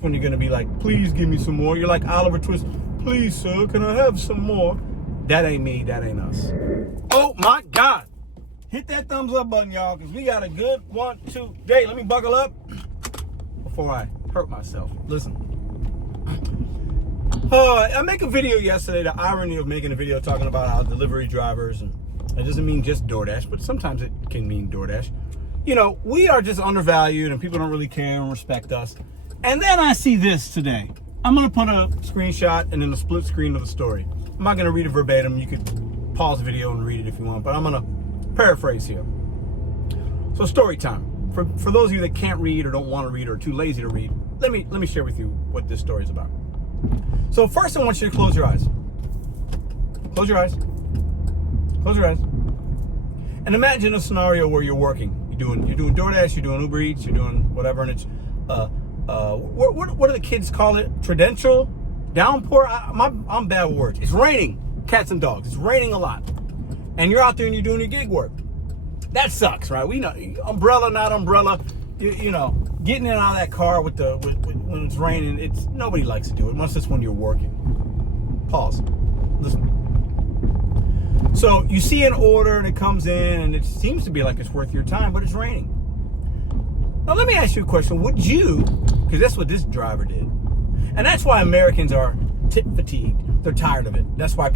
when you're going to be like, please give me some more. You're like Oliver Twist. Please, sir, can I have some more? That ain't me. That ain't us. Oh, my God. Hit that thumbs up button, y'all, because we got a good 1, 2 day. Let me buckle up before I hurt myself. Listen. I make a video yesterday, the irony of making a video talking about how delivery drivers, and it doesn't mean just DoorDash, but sometimes it can mean DoorDash. You know, we are just undervalued and people don't really care and respect us. And then I see this today. I'm going to put a screenshot and then a split screen of the story. I'm not going to read it verbatim. You could pause the video and read it if you want, but I'm going to paraphrase here. So story time. For those of you that can't read or don't want to read or are too lazy to read, let me share with you what this story is about. So first I want you to close your eyes. Close your eyes. Close your eyes. And imagine a scenario where you're working. You're doing DoorDash, you're doing Uber Eats, you're doing whatever, and it's what do the kids call it? Torrential? Downpour? I'm bad with words. It's raining. Cats and dogs. It's raining a lot. And you're out there and you're doing your gig work. That sucks, right? We know umbrella, not umbrella. You know, getting in and out of that car with when it's raining, nobody likes to do it, unless it's when you're working. Pause. Listen. So you see an order and it comes in and it seems to be like it's worth your time, but it's raining. Now let me ask you a question. Would you, because that's what this driver did, and that's why Americans are tip fatigued. They're tired of it. That's why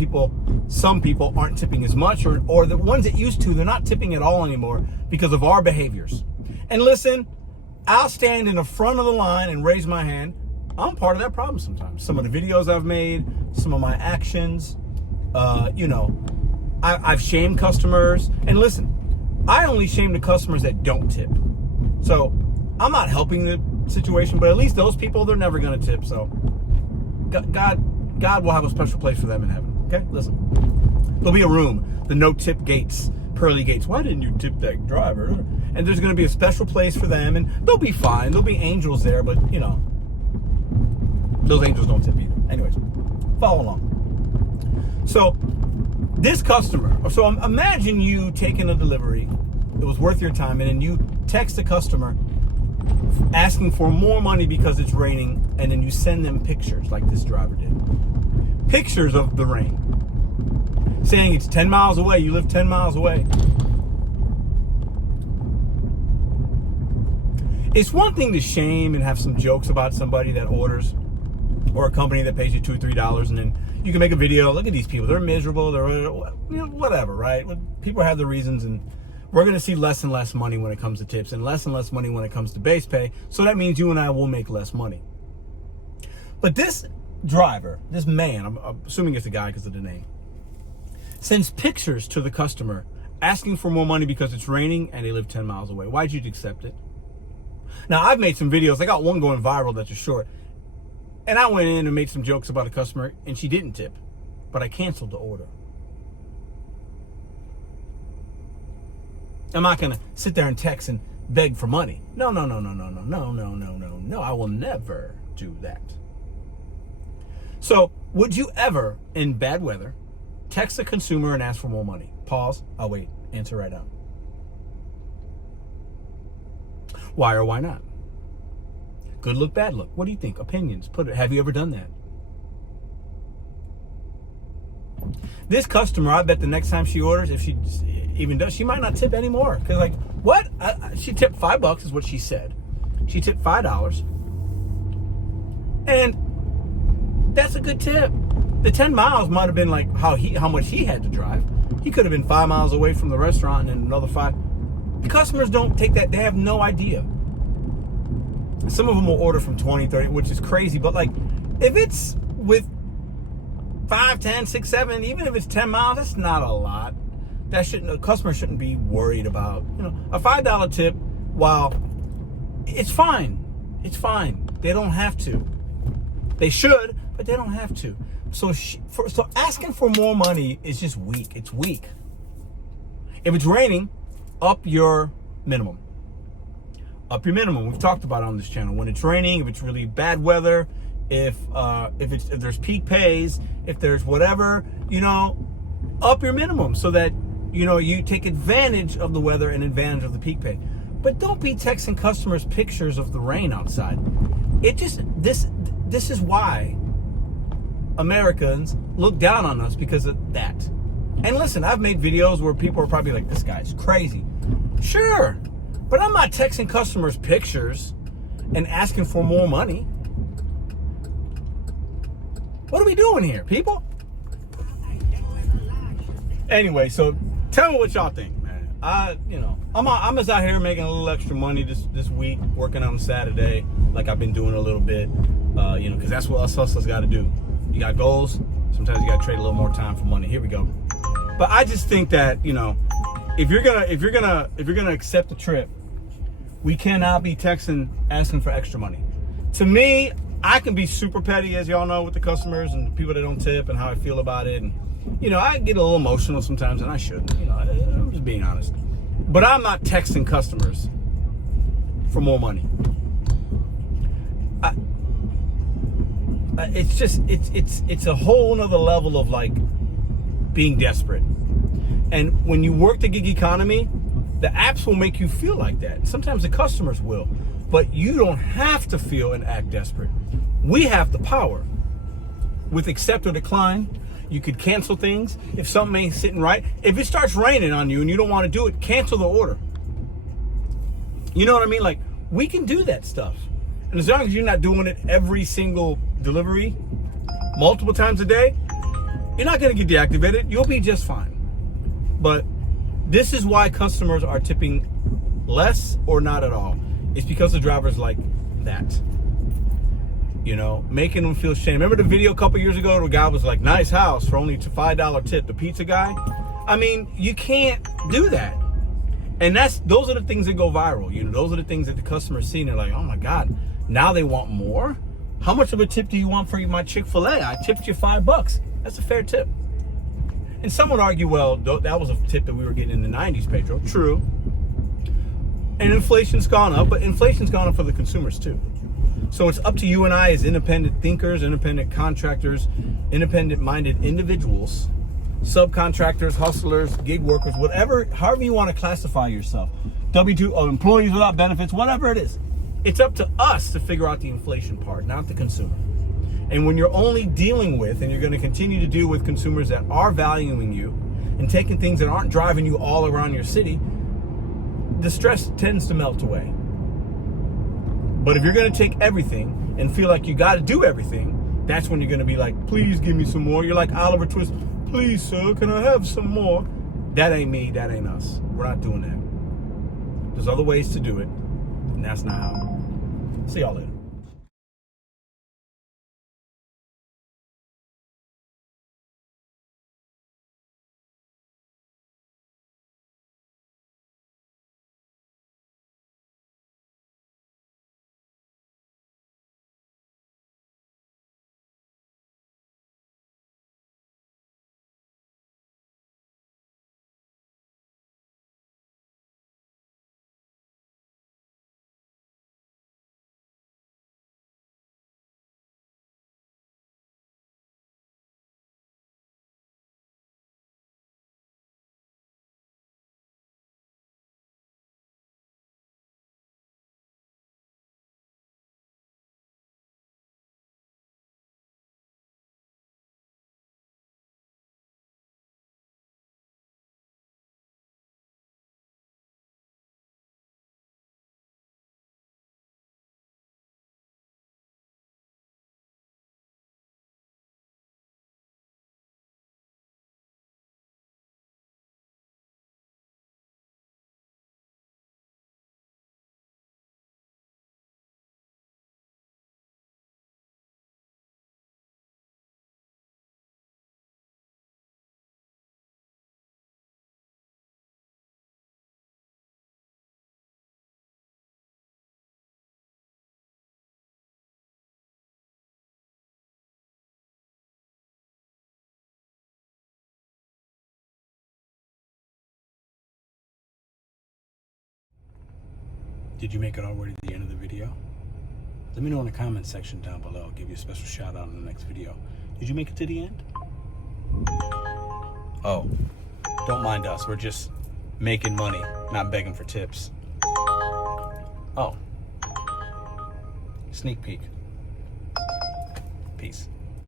some people aren't tipping as much, or the ones that used to, they're not tipping at all anymore because of our behaviors. And listen, I'll stand in the front of the line and raise my hand. I'm part of that problem sometimes. Some of the videos I've made, some of my actions, I've shamed customers. And listen, I only shame the customers that don't tip. So I'm not helping the situation, but at least those people, they're never going to tip. So God will have a special place for them in heaven. Okay, listen. There'll be a room, the no tip gates, pearly gates. Why didn't you tip that driver? And there's going to be a special place for them, and they'll be fine. There'll be angels there, but those angels don't tip either. Anyways, follow along. So this customer, so imagine you taking a delivery, it was worth your time, and then you text the customer asking for more money because it's raining, and then you send them pictures like this driver did. Pictures of the rain. Saying it's 10 miles away, you live 10 miles away. It's one thing to shame and have some jokes about somebody that orders, or a company that pays you $2 or $3, and then you can make a video. Look at these people; they're miserable. They're whatever, right? People have their reasons, and we're going to see less and less money when it comes to tips, and less money when it comes to base pay. So that means you and I will make less money. But this driver, this man, I'm assuming it's a guy because of the name, sends pictures to the customer asking for more money because it's raining and they live 10 miles away. Why'd you accept it? Now, I've made some videos. I got one going viral that's a short. And I went in and made some jokes about a customer, and she didn't tip. But I canceled the order. I'm not going to sit there and text and beg for money. No. I will never do that. So, would you ever, in bad weather, text a consumer and ask for more money? Pause. I'll wait. Answer right now. Why or why not? Good look, bad look. What do you think? Opinions. Have you ever done that? This customer, I bet the next time she orders, if she even does, she might not tip anymore. Because like, what? She tipped $5 is what she said. She tipped $5. And that's a good tip. The 10 miles might have been like how much he had to drive. He could have been 5 miles away from the restaurant and then another 5. The customers don't take that. They have no idea. Some of them will order from 20, 30, which is crazy. But like, if it's with 5, 10, 6, 7, even if it's 10 miles, that's not a lot. A customer shouldn't be worried about, a $5 tip. While it's fine. It's fine. They don't have to. They should, but they don't have to. So asking for more money is just weak. It's weak. If it's raining, up your minimum. Up your minimum. We've talked about it on this channel. When it's raining, if it's really bad weather, if there's peak pays, if there's whatever, up your minimum so that you take advantage of the weather and advantage of the peak pay. But don't be texting customers pictures of the rain outside. this is why Americans look down on us, because of that. And listen, I've made videos where people are probably like, this guy's crazy. Sure, but I'm not texting customers pictures and asking for more money. What are we doing here, people? Anyway, so tell me what y'all think, man. I'm just out here making a little extra money this week, working on Saturday, like I've been doing a little bit, because that's what us hustlers got to do. You got goals. Sometimes you got to trade a little more time for money. Here we go. But I just think that, if you're gonna accept the trip, we cannot be texting asking for extra money. To me, I can be super petty, as y'all know, with the customers and the people that don't tip and how I feel about it. And I get a little emotional sometimes, and I shouldn't. I'm just being honest. But I'm not texting customers for more money. It's a whole nother level of like being desperate. And when you work the gig economy, the apps will make you feel like that. Sometimes the customers will, but you don't have to feel and act desperate. We have the power. With accept or decline, you could cancel things if something ain't sitting right. If it starts raining on you and you don't want to do it, cancel the order. You know what I mean? Like, we can do that stuff. And as long as you're not doing it every single delivery, multiple times a day, you're not going to get deactivated. You'll be just fine. But this is why customers are tipping less or not at all. It's because the drivers like that. Making them feel shame. Remember the video a couple years ago? The guy was like, nice house for only $5 tip. The pizza guy. I mean, you can't do that. And those are the things that go viral. Those are the things that the customers see and they're like, oh my God, now they want more? How much of a tip do you want for my Chick-fil-A? I tipped you $5. That's a fair tip. And some would argue, well, that was a tip that we were getting in the 90s, Pedro. True. And inflation's gone up, but inflation's gone up for the consumers too. So it's up to you and I as independent thinkers, independent contractors, independent-minded individuals, subcontractors, hustlers, gig workers, however you want to classify yourself. W-2 employees without benefits, whatever it is. It's up to us to figure out the inflation part, not the consumer. And when you're only dealing with, and you're going to continue to deal with consumers that are valuing you and taking things that aren't driving you all around your city, the stress tends to melt away. But if you're going to take everything and feel like you got to do everything, that's when you're going to be like, please give me some more. You're like Oliver Twist, please, sir, can I have some more? That ain't me. That ain't us. We're not doing that. There's other ways to do it, and that's not how. See y'all later. Did you make it all the way to the end of the video? Let me know in the comment section down below. I'll give you a special shout out in the next video. Did you make it to the end? Oh, don't mind us. We're just making money, not begging for tips. Oh, sneak peek. Peace.